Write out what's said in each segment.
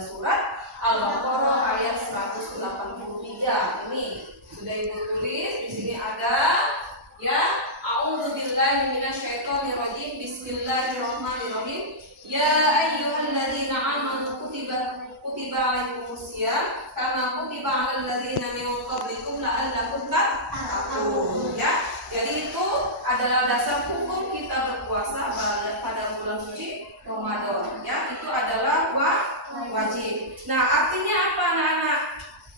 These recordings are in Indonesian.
surat Al-Baqarah ayat 183. Ini sudah Ibu tulis. Di sini ada ya, a'udzubillahi minasyaitonirrajim. Bismillahirrahmanirrahim. Ya ayyuhalladzina amanu kutiba alaikumusiyam kama kutiba alal ladzina min qablikum la'allakum tattaqun. Ya. Jadi itu adalah dasar hukum kita berpuasa pada bulan suci Ramadan. Ya, itu adalah wajib. Nah, artinya apa anak-anak?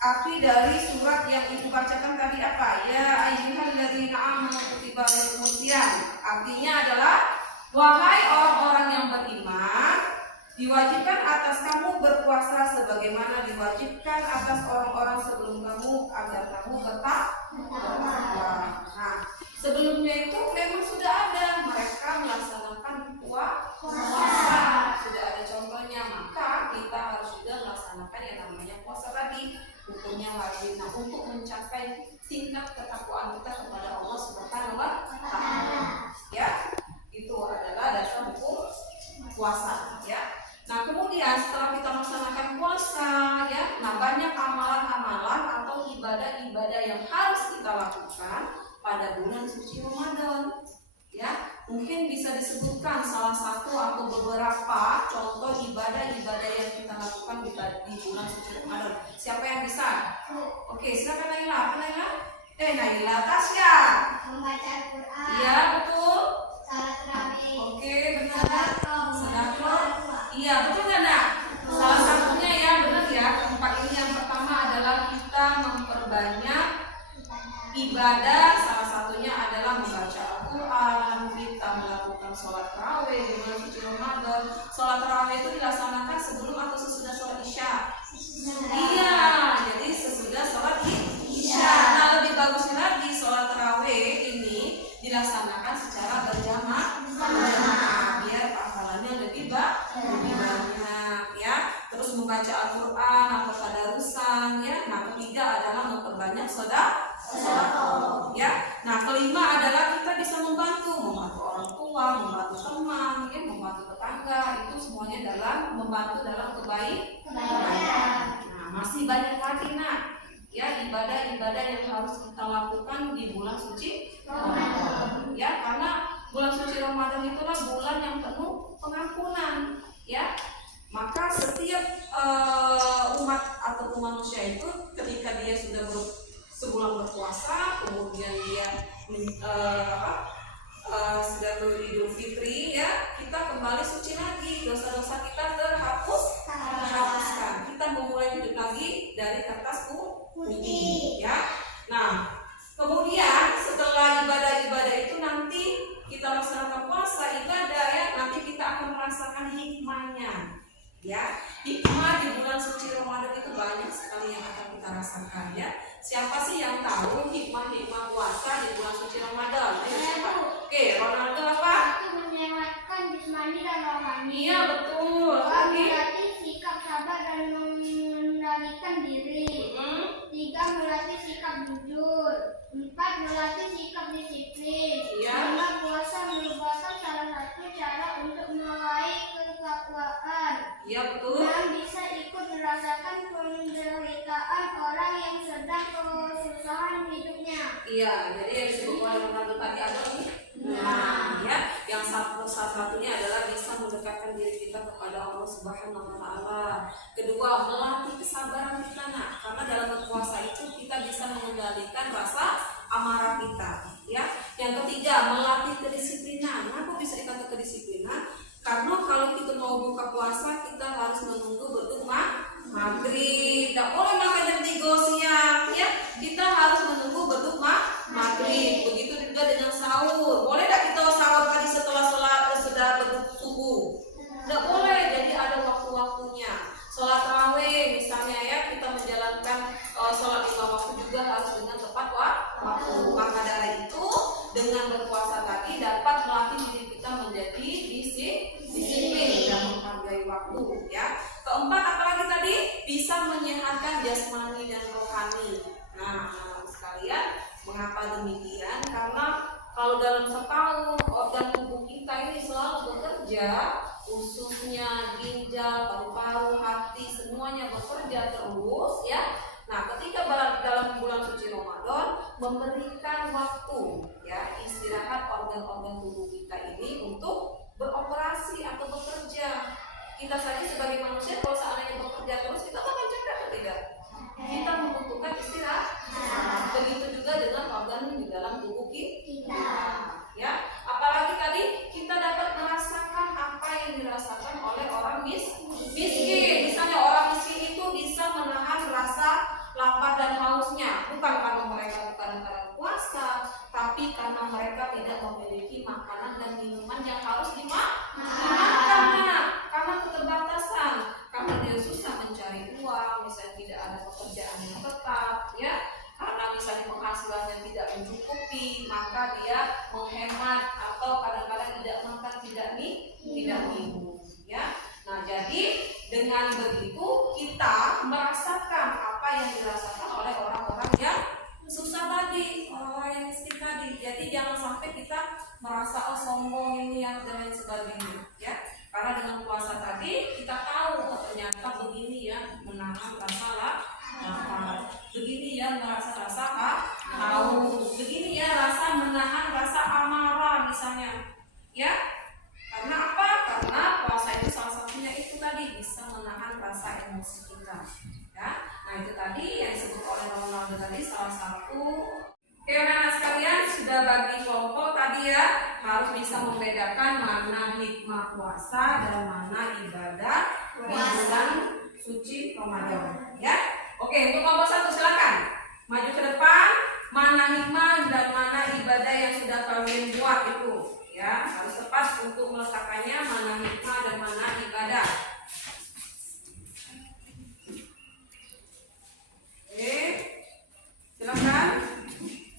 Arti dari surat yang Ibu bacakan tadi apa? Ya ayyuhalladzina amanu kutiba alaikumusiyam. Artinya adalah wahai orang-orang yang beriman, diwajibkan atas kamu berpuasa sebagaimana diwajibkan atas orang-orang sebelum kamu agar kamu bertakwa. Nah, sebelumnya itu memang sudah ada mereka melaksanakan puasa, sudah ada contohnya, maka kita harus juga melaksanakan yang namanya puasa tadi, hukumnya wajib. Nah, untuk mencapai tingkat ketakwaan kita kepada Allah Subhanahu wa Ta'ala, ya, itu adalah dasar hukum puasa, ya. Nah, kemudian setelah kita melaksanakan puasa, ya, nah banyak amalan-amalan atau ibadah-ibadah yang harus kita lakukan pada bulan suci Ramadan. Ya, mungkin bisa disebutkan salah satu atau beberapa contoh ibadah-ibadah yang kita lakukan di bulan suci Ramadan. Siapa yang bisa? Oke, silakan Naila. Apa Naila? Naila, Tasya. Membaca Al-Quran. Iya, betul. Salat tarawih. Oke, benar. Sedekah. Iya, betul nggak, Nak? Salah satunya ya, benar ya. Keempat ini yang pertama adalah kita memperbanyak ibadah. Salah satunya adalah membaca Al-Quran. Kita melakukan sholat tarawih di bulan suci Ramadan. Sholat tarawih itu dilaksanakan sebelum atau sesudah sholat Isya? Iya, jadi sesudah sholat Isya. Nah, lebih bagusnya lagi sholat tarawih ini dilaksanakan secara berjamaah, biar pahalanya lebih banyak, ya. Terus membaca Al-Quran atau tadarusan, ya. Nah, ketiga adalah memperbanyak sedekah, ya. Nah, kelima adalah kita bisa membantu orang tua, membantu teman, ya, membantu tetangga. Itu semuanya dalam membantu dalam kebaikan. Nah, masih banyak lagi, Nak, ya, ibadah-ibadah yang harus kita lakukan di bulan suci Ramadan, ya, karena bulan suci Ramadan itulah bulan yang penuh pengampunan, ya. Maka setiap umat ataupun manusia itu ketika dia sudah sebulan berpuasa, kemudian dia sudah Idul Fitri, ya, kita kembali suci lagi, dosa-dosa kita terhapuskan. Kita memulai hidup lagi dari kertas putih, ya. Nah, kemudian setelah ibadah-ibadah itu nanti kita laksanakan puasa ibadah, ya, nanti kita akan merasakan hikmahnya, ya. Hikmah di bulan suci Ramadan itu banyak sekali yang akan kita rasakan, ya. Siapa sih yang tahu hikmah-hikmah puasa di bulan suci Ramadan? Ayo, siapa? Oke, Ronaldo apa? Itu menyelamatkan jismani dan rohani. Iya, betul. Lagi? Melatih sikap sabar dan mengendalikan diri. 3. Melatih sikap jujur. 4. Melatih sikap disiplin. 5. Puasa merupakan salah satu cara untuk meraih ketakwaan. Iya, betul. 6. Bisa ikut merasakan penderitaan orang yang sedang kesusahan hidupnya. Iya, jadi yang disebut oleh Ronaldo tadi adalah ini. Nah, ya, yang satunya adalah bisa mendekatkan diri kita kepada Allah Subhanahu wa Ta'ala. Kedua, melatih kesabaran kita, Nak, karena dalam berpuasa itu kita bisa mengendalikan rasa amarah kita, ya. Yang ketiga, melatih kedisiplinan. Kenapa bisa dikatakan kedisiplinan? Karena kalau kita mau buka puasa, kita harus menunggu bentuk maghrib. Tidak boleh makan jam 3 siang, ya. Kita harus menunggu bentuk maghrib. Begitu juga dengan sahur. Boleh tidak kita sahur tadi setelah sudah bentuk subuh? Tidak boleh. Jadi ada waktu-waktunya. Sholat tarawih misalnya, ya, kita menjalankan sholat 5 waktu juga harus dengan tepat waktu. Maka dari itu dengan berpuasa tadi dapat melatih diri kita menjadi disiplin dan menghargai waktu, ya. Keempat, apalagi tadi, bisa menyehatkan jasmani dan rohani. Nah, anak-anak sekalian, mengapa demikian? Karena kalau dalam setahun organ tubuh kita ini selalu bekerja, ususnya, ginjal, paru-paru, hati, semua semuanya bekerja terus ya. Nah, ketika dalam bulan suci Ramadan memberikan waktu ya istirahat organ-organ tubuh kita ini untuk beroperasi atau bekerja. Kita saja sebagai manusia kalau seandainya bekerja terus kita akan capek atau tidak? Kita membutuhkan istirahat. Begitu juga dengan organ di dalam tubuh kita. Ya, apalagi tadi kita dapat merasakan apa yang dirasakan oleh orang miskin. Misalnya orang miskin itu bisa menahan rasa lapar dan hausnya, bukan karena mereka kadang-kadang puasa, tapi karena mereka tidak memiliki makanan dan minuman yang harus dimakan. Karena keterbatasan, karena dia susah mencari uang, misalnya tidak ada pekerjaan yang tetap, ya. Karena misalnya penghasilannya tidak mencukupi, maka dia menghemat atau kadang-kadang tidak makan, tidak minum, ya. Nah, jadi dengan begitu kita merasakan apa yang dirasakan oleh orang-orang yang susah tadi, orang-orang yang miskin tadi. Jadi jangan sampai kita merasa sombong ini yang dan lain sebagainya, ya. Karena dengan puasa tadi kita tahu ternyata begini ya menahan rasa lapar, begini ya merasa rasa haus, begini ya rasa menahan rasa amarah misalnya, ya. Karena apa? Karena puasa itu salah satunya itu tadi bisa menahan rasa emosi kita, ya. Nah itu tadi yang disebut oleh Ronaldo tadi salah satu. Oke anak-anak sekalian sudah bagi kelompok tadi ya, harus bisa membedakan mana hikmah puasa dan mana ibadah di bulan suci Ramadan, ya. Oke, untuk kelompok 1 silakan maju ke depan. Mana hikmah dan mana ibadah yang sudah kalian buat itu, ya. Harus tepat untuk meletakkannya, mana hikmah dan mana ibadah. Oke, silakan.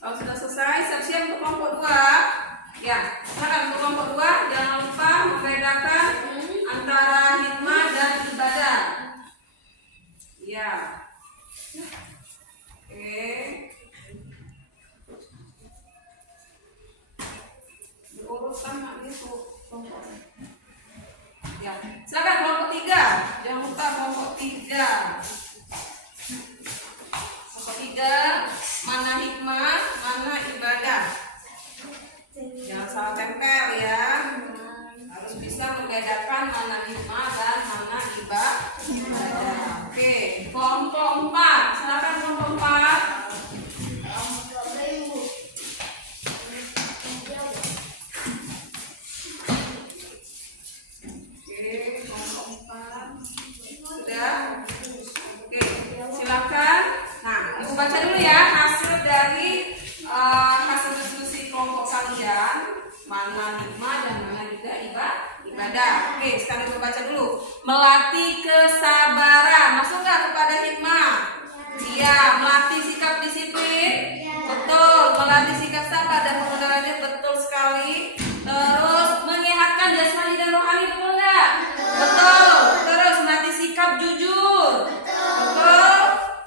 Kalau sudah selesai, siap-siap untuk kelompok 2. Ya, silakan untuk kelompok 2. Jangan lupa membedakan antara hikmah dan ibadah. Ya. Oke. Diurutkan gitu kelompoknya. Ya, silakan kelompok 3. Jangan lupa kelompok 3. Kelompok 3, mana hikmah, mana ibadah. Jangan salah tempel ya. Harus bisa membedakan mana hikmah dan mana ibadah. Oke, kelompok 4. Silakan kelompok 4. Baca dulu ya hasil dari hasil diskusi kelompok kalian, mana hikmah dan mana juga ibadah. Oke, sekarang kita baca dulu. Melatih kesabaran, masuk nggak kepada hikmah? Iya. Melatih sikap disiplin, betul. Melatih sikap sabar dan kemudahannya, betul sekali. Terus menyehatkan jasmani dan rohani, betul nggak? Betul. Terus melatih sikap jujur, betul.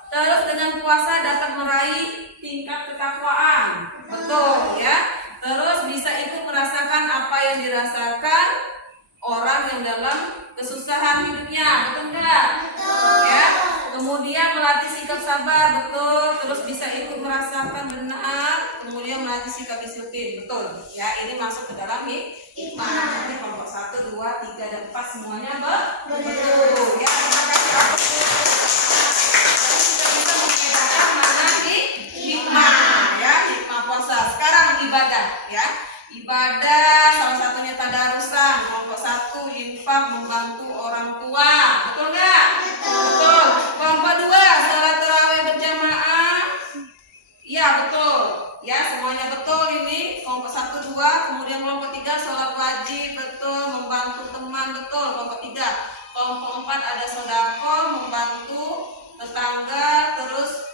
Terus dengan puasa dapat meraih tingkat ketakwaan, betul ya. Terus bisa ikut merasakan apa yang dirasakan orang yang dalam kesusahan hidupnya, betul enggak? Ya. Kemudian melatih sikap sabar, betul. Terus bisa ikut merasakan benar. Kemudian melatih sikap disiplin, betul. Ya, ini masuk ke dalam hikmah. Ini kelompok 1, 2, 3, dan 4 semuanya betul. Ya, terima kasih. Hikmah ya, hikmah puasa. Sekarang ibadah ya. Ibadah salah satunya tadarusan. Kelompok 1 infak membantu orang tua. Betul nggak? Betul. Kelompok 2 salat tarawih berjamaah. Iya betul. Ya semuanya betul ini. Kelompok 1, 2. Kemudian kelompok 3 salat wajib, betul. Membantu teman, betul. Kelompok 3. Kelompok 4 ada sedekah, membantu tetangga, terus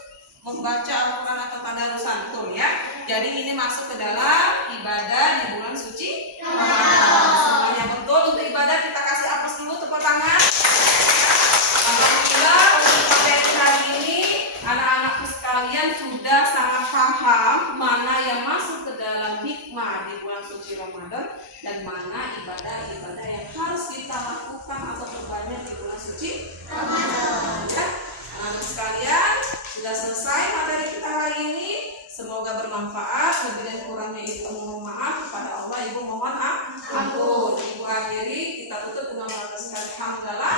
membaca Al-Quran atau tadarusan, betul ya. Jadi ini masuk ke dalam ibadah di bulan suci Ramadan. Semuanya betul. Untuk ibadah kita kasih apes dulu, tepuk tangan. Alhamdulillah untuk materi hari ini anak-anakku sekalian sudah sangat paham mana yang masuk ke dalam hikmah di bulan suci Ramadan dan mana ibadah-ibadah yang harus kita lakukan atau perbanyak di bulan suci Ramadan. bermanfaat. Lebih dan kurangnya Ibu mohon maaf kepada Allah. Ibu mohon ampun. Ibu akhiri, kita tutup dengan mengucapkan hamdalah.